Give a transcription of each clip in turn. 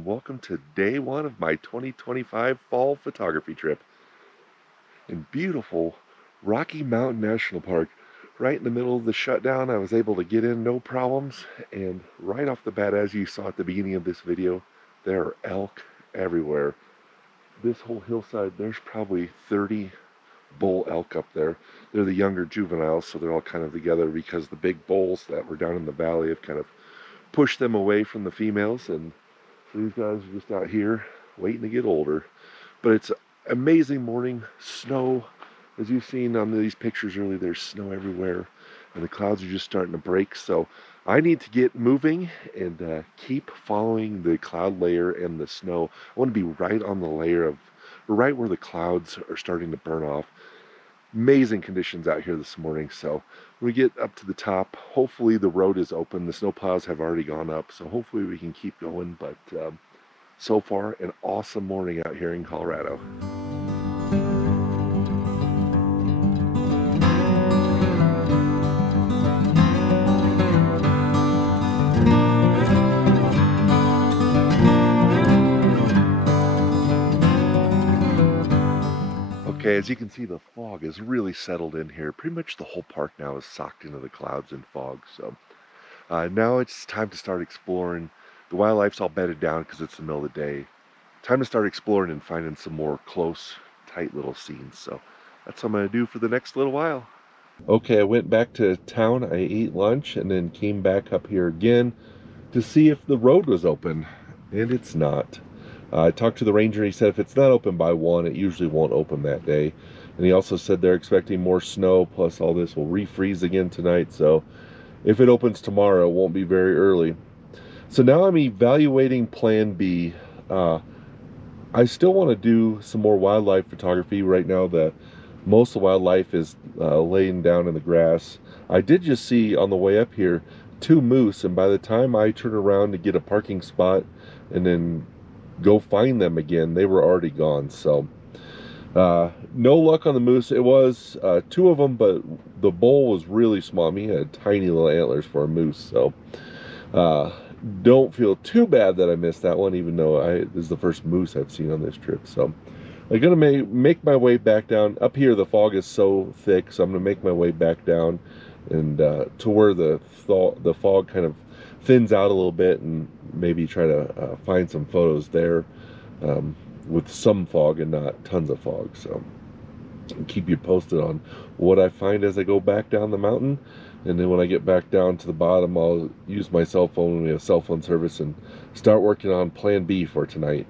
and welcome to day one of my 2025 fall photography trip in beautiful Rocky Mountain National Park. Right in the middle of the shutdown, I was able to get in no problems, and right off the bat, as you saw at the beginning of this video, there are elk everywhere. This whole hillside, there's probably 30 bull elk up there. They're the younger juveniles, so they're all kind of together because the big bulls that were down in the valley have kind of pushed them away from the females, and so these guys are just out here waiting to get older. But it's an amazing morning. Snow, as you've seen on these pictures earlier, there's snow everywhere, and the clouds are just starting to break. So I need to get moving and keep following the cloud layer and the snow. I want to be right on the layer of, right where the clouds are starting to burn off. Amazing conditions out here this morning. So when we get up to the top, hopefully the road is open. The snow plows have already gone up, so hopefully we can keep going. But so far, an awesome morning out here in Colorado. Okay, as you can see, the fog is really settled in here. Pretty much the whole park now is socked into the clouds and fog. So now it's time to start exploring. The wildlife's all bedded down because it's the middle of the day. Time to start exploring and finding some more close, tight little scenes. So that's what I'm going to do for the next little while. Okay, I went back to town. I ate lunch and then came back up here again to see if the road was open, and it's not. I talked to the ranger. He said if it's not open by 1, it usually won't open that day. And he also said they're expecting more snow, plus all this will refreeze again tonight. So if it opens tomorrow, it won't be very early. So now I'm evaluating plan B. I still want to do some more wildlife photography. Right now, most of the wildlife is laying down in the grass. I did just see on the way up here 2 moose, and by the time I turn around to get a parking spot and then go find them again, they were already gone. So no luck on the moose. It was 2 of them, but the bull was really small. I mean, he had tiny little antlers for a moose. So don't feel too bad that I missed that one, even though this is the first moose I've seen on this trip. So I'm gonna make my way back down. Up here the fog is so thick, so I'm gonna make my way back down and to where the fog kind of thins out a little bit, and maybe try to find some photos there with some fog and not tons of fog. So I'll keep you posted on what I find as I go back down the mountain. And then when I get back down to the bottom, I'll use my cell phone when we have cell phone service and start working on plan B for tonight.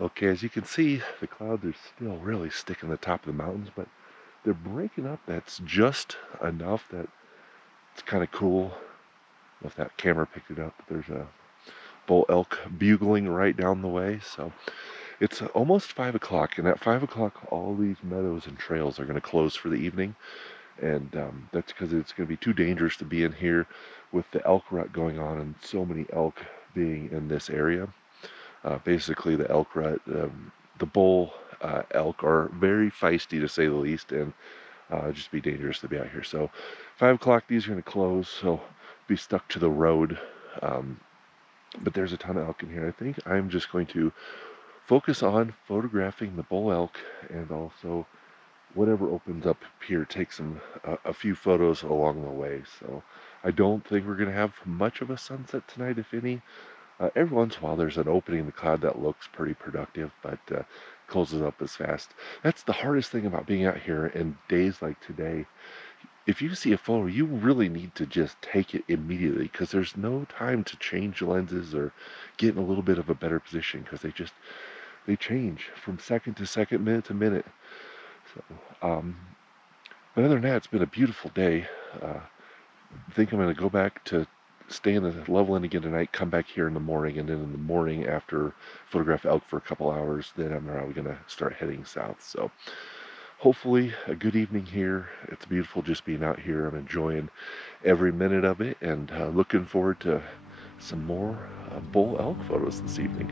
Okay, as you can see, the clouds are still really sticking to the top of the mountains, but they're breaking up. That's just enough that it's kind of cool. I don't know if that camera picked it up, but there's a bull elk bugling right down the way. So it's almost 5 o'clock, and at 5 o'clock, all these meadows and trails are going to close for the evening. And that's because it's going to be too dangerous to be in here with the elk rut going on and so many elk being in this area. Basically, the elk rut, the bull elk are very feisty, to say the least, and just be dangerous to be out here. So 5 o'clock, these are going to close, so be stuck to the road. But there's a ton of elk in here. I think I'm just going to focus on photographing the bull elk, and also whatever opens up here, take a few photos along the way. So I don't think we're going to have much of a sunset tonight, if any. Every once in a while there's an opening in the cloud that looks pretty productive, but closes up as fast. That's the hardest thing about being out here in days like today. If you see a photo, you really need to just take it immediately, because there's no time to change lenses or get in a little bit of a better position, because they change from second to second, minute to minute. So, but other than that, it's been a beautiful day. I think I'm going to go back to stay in the level end again tonight, come back here in the morning, and then in the morning after photograph elk for a couple hours, then I'm probably going to start heading south. So hopefully a good evening here. It's beautiful just being out here. I'm enjoying every minute of it, and looking forward to some more bull elk photos this evening.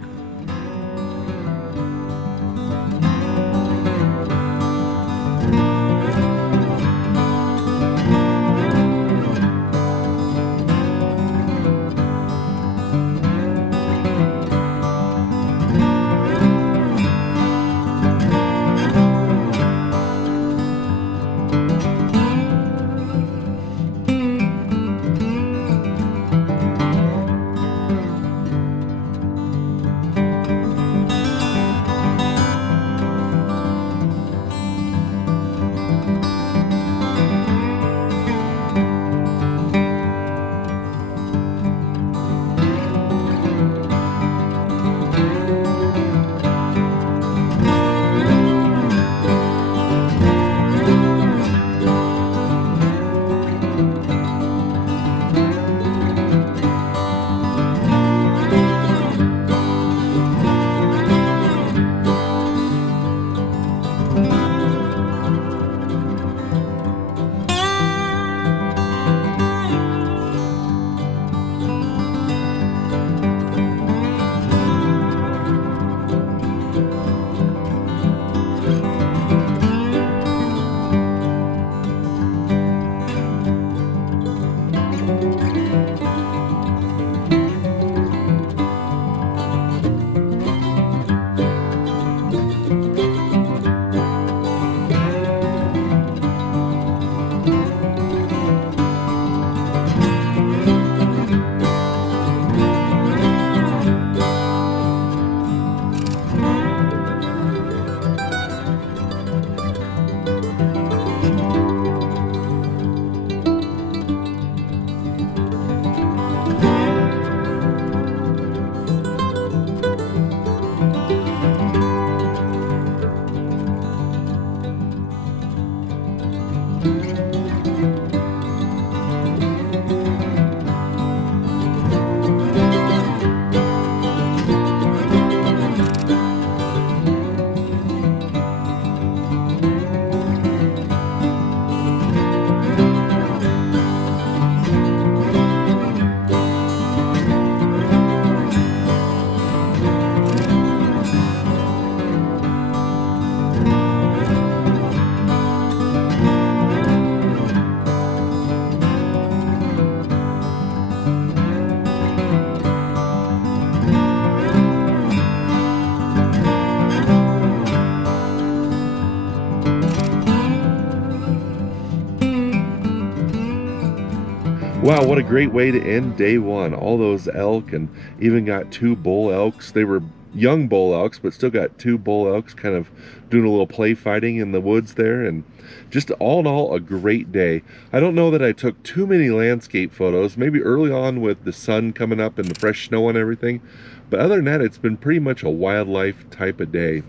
Wow, what a great way to end day one. All those elk, and even got two bull elks. They were young bull elks, but still got two bull elks kind of doing a little play fighting in the woods there. And just all in all, a great day. I don't know that I took too many landscape photos, maybe early on with the sun coming up and the fresh snow and everything. But other than that, it's been pretty much a wildlife type of day.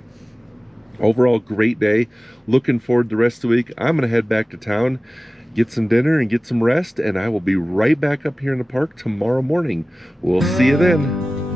Overall, great day. Looking forward to the rest of the week. I'm going to head back to town, get some dinner and get some rest, and I will be right back up here in the park tomorrow morning. We'll see you then.